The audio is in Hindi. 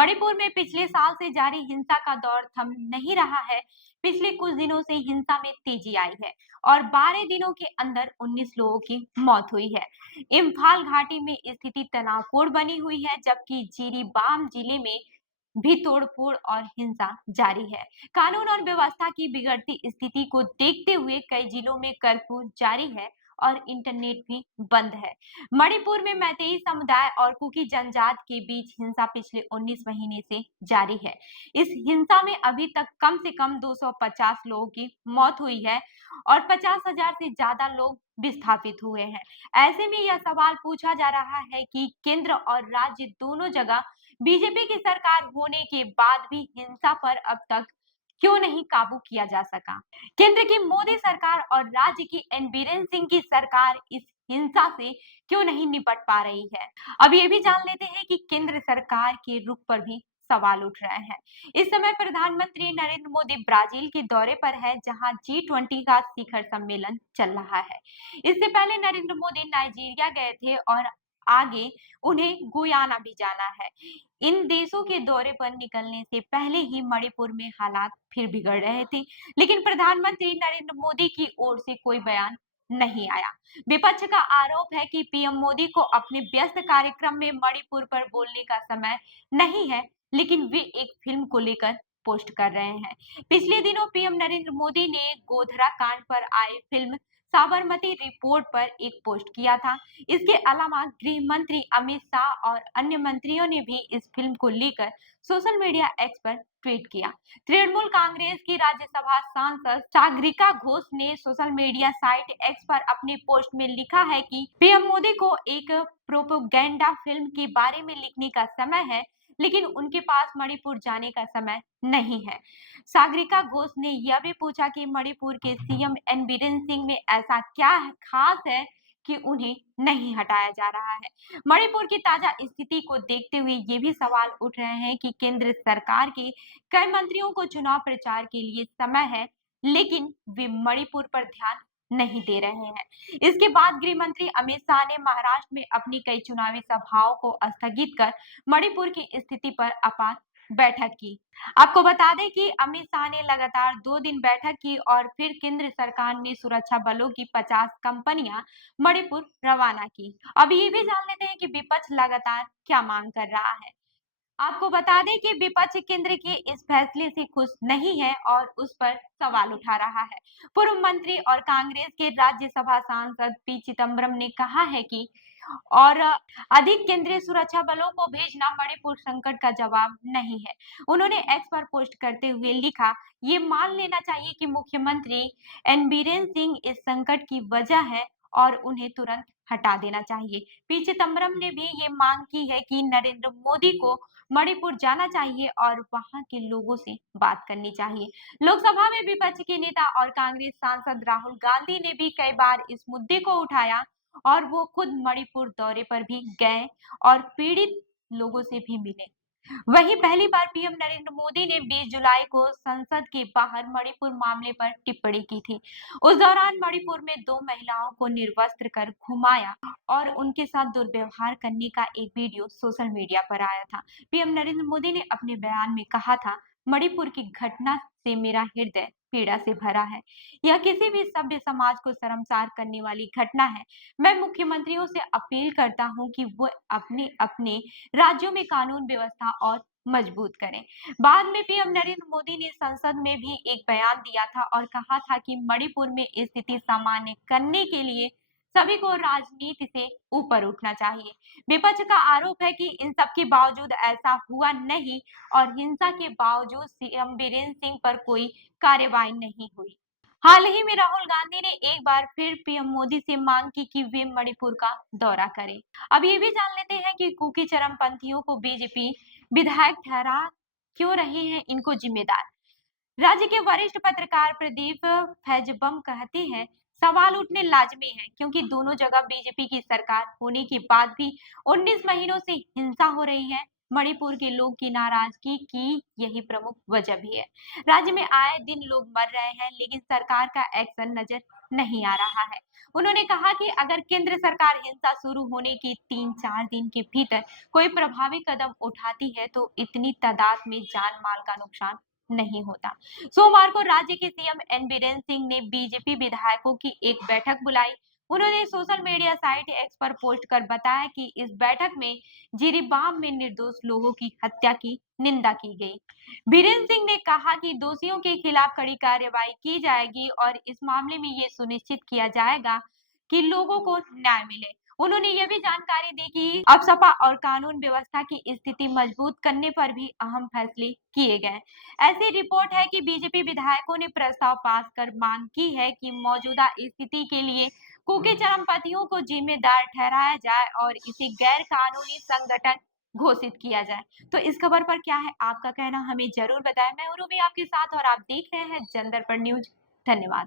मणिपुर में पिछले साल से जारी हिंसा का दौर थम नहीं रहा है। पिछले कुछ दिनों से हिंसा में तेजी आई है और 12 दिनों के अंदर 19 लोगों की मौत हुई है। इम्फाल घाटी में स्थिति तनावपूर्ण बनी हुई है, जबकि जिरीबाम जिले में भी तोड़फोड़ और हिंसा जारी है। कानून और व्यवस्था की बिगड़ती स्थिति को देखते हुए कई जिलों में कर्फ्यू जारी है और इंटरनेट भी बंद है। मणिपुर में मैतेई समुदाय और कुकी जनजाति के बीच हिंसा पिछले 19 महीने से जारी है। इस हिंसा में अभी तक कम से कम 250 लोगों की मौत हुई है और 50,000 से ज्यादा लोग विस्थापित हुए हैं। ऐसे में यह सवाल पूछा जा रहा है कि केंद्र और राज्य दोनों जगह बीजेपी की सरकार होने के बाद भी हिंसा पर अब तक क्यों नहीं काबू किया जा सका। केंद्र की मोदी सरकार और राज्य की एन बीरेन सिंह की सरकार इस हिंसा से क्यों नहीं निपट पा रही है। अब ये भी जान लेते हैं कि केंद्र सरकार के रुख पर भी सवाल उठ रहे हैं। इस समय प्रधानमंत्री नरेंद्र मोदी ब्राजील के दौरे पर है, जहां G20 का शिखर सम्मेलन चल रहा है। इससे पहले नरेंद्र मोदी नाइजीरिया गए थे और आगे उन्हें गुयाना भी जाना है। इन देशों के दौरे पर निकलने से पहले ही मणिपुर में हालात फिर बिगड़ रहे थे, लेकिन प्रधानमंत्री नरेंद्र मोदी की ओर से कोई बयान नहीं आया। विपक्ष का आरोप है कि पीएम मोदी को अपने व्यस्त कार्यक्रम में मणिपुर पर बोलने का समय नहीं है, लेकिन वे एक फिल्म को लेकर पोस्ट कर रहे हैं। पिछले दिनों पीएम नरेंद्र मोदी ने गोधरा कांड पर आई फिल्म साबरमती रिपोर्ट पर एक पोस्ट किया था। इसके अलावा गृह मंत्री अमित शाह और अन्य मंत्रियों ने भी इस फिल्म को लेकर सोशल मीडिया एक्स पर ट्वीट किया। तृणमूल कांग्रेस की राज्यसभा सांसद सागरिका घोष ने सोशल मीडिया साइट एक्स पर अपने पोस्ट में लिखा है कि पीएम मोदी को एक प्रोपेगेंडा फिल्म के बारे में लिखने का समय है, लेकिन उनके पास मणिपुर जाने का समय नहीं है। सागरिका घोष ने यह भी पूछा कि मणिपुर के सीएम एन बीरेन सिंह में ऐसा क्या खास है कि उन्हें नहीं हटाया जा रहा है। मणिपुर की ताजा स्थिति को देखते हुए ये भी सवाल उठ रहे हैं कि केंद्र सरकार के कई मंत्रियों को चुनाव प्रचार के लिए समय है, लेकिन वे मणिपुर पर ध्यान नहीं दे रहे हैं। इसके बाद गृह मंत्री अमित शाह ने महाराष्ट्र में अपनी कई चुनावी सभाओं को स्थगित कर मणिपुर की स्थिति पर आपात बैठक की। आपको बता दें कि अमित शाह ने लगातार 2 दिन बैठक की और फिर केंद्र सरकार ने सुरक्षा बलों की 50 कंपनियां मणिपुर रवाना की। अब ये भी जान लेते हैं कि विपक्ष लगातार क्या मांग कर रहा है। आपको बता दें कि विपक्ष केंद्र के इस फैसले से खुश नहीं है और उस पर सवाल उठा रहा है। पूर्व मंत्री और कांग्रेस के राज्यसभा सांसद पी चिदम्बरम ने कहा है कि और अधिक केंद्रीय सुरक्षा बलों को भेजना मणिपुर संकट का जवाब नहीं है। उन्होंने एक्स पर पोस्ट करते हुए लिखा, ये मान लेना चाहिए कि मुख्यमंत्री एन बीरेन सिंह इस संकट की वजह है और उन्हें तुरंत हटा देना चाहिए। पी चिदम्बरम ने भी ये मांग की है कि नरेंद्र मोदी को मणिपुर जाना चाहिए और वहां के लोगों से बात करनी चाहिए। लोकसभा में विपक्ष के नेता और कांग्रेस सांसद राहुल गांधी ने भी कई बार इस मुद्दे को उठाया और वो खुद मणिपुर दौरे पर भी गए और पीड़ित लोगों से भी मिले। वहीं पहली बार पीएम नरेंद्र मोदी ने 20 जुलाई को संसद के बाहर मणिपुर मामले पर टिप्पणी की थी। उस दौरान मणिपुर में 2 महिलाओं को निर्वस्त्र कर घुमाया और उनके साथ दुर्व्यवहार करने का एक वीडियो सोशल मीडिया पर आया था। पीएम नरेंद्र मोदी ने अपने बयान में कहा था, मणिपुर की घटना से मेरा हृदय पीड़ा से भरा है। यह किसी भी सभ्य समाज को शर्मसार करने वाली घटना है। मैं मुख्यमंत्रियों से अपील करता हूं कि वो अपने अपने राज्यों में कानून व्यवस्था और मजबूत करें। बाद में पीएम नरेंद्र मोदी ने संसद में भी एक बयान दिया था और कहा था कि मणिपुर में स्थिति सामान्य करने के लिए सभी को राजनीति से ऊपर उठना चाहिए। विपक्ष का आरोप है कि इन सब के बावजूद ऐसा हुआ नहीं और हिंसा के बावजूद सीएम बीरेन सिंह पर कोई कार्रवाई नहीं हुई। हाल ही में राहुल गांधी ने एक बार फिर पीएम मोदी से मांग की कि वे मणिपुर का दौरा करें। अब ये भी जान लेते हैं कि कुकी चरमपंथियों को बीजेपी विधायक ठहरा क्यों रहे हैं इनको जिम्मेदार। राज्य के वरिष्ठ पत्रकार प्रदीप फैजबम कहते हैं, सवाल उठने लाजमी है क्योंकि दोनों जगह बीजेपी की सरकार होने के बाद भी 19 महीनों से हिंसा हो रही है। मणिपुर के लोग की नाराजगी की यही प्रमुख वजह भी है। राज्य में आए दिन लोग मर रहे हैं, लेकिन सरकार का एक्शन नजर नहीं आ रहा है। उन्होंने कहा कि अगर केंद्र सरकार हिंसा शुरू होने की 3-4 दिन के भीतर कोई प्रभावी कदम उठाती है तो इतनी तादाद में जान माल का नुकसान नहीं होता। सोमवार को राज्य के सीएम एन बीरेन सिंह ने बीजेपी विधायकों की एक बैठक बुलाई। उन्होंने सोशल मीडिया साइट एक्स पर पोस्ट कर बताया कि इस बैठक में जिरीबाम में निर्दोष लोगों की हत्या की निंदा की गई। बीरेन सिंह ने कहा कि दोषियों के खिलाफ कड़ी कार्रवाई की जाएगी और इस मामले में ये सुनिश्चित किया जाएगा कि लोगों को न्याय मिले। उन्होंने यह भी जानकारी दी कि अब सपा और कानून व्यवस्था की स्थिति मजबूत करने पर भी अहम फैसले किए गए। ऐसी रिपोर्ट है कि बीजेपी विधायकों ने प्रस्ताव पास कर मांग की है कि मौजूदा स्थिति के लिए कुकी चरमपंथियों को जिम्मेदार ठहराया जाए और इसे गैर कानूनी संगठन घोषित किया जाए। तो इस खबर पर क्या है आपका कहना, हमें जरूर बताएं। मैं उर्वी आपके साथ और आप देख रहे हैं जन दर्पण न्यूज। धन्यवाद।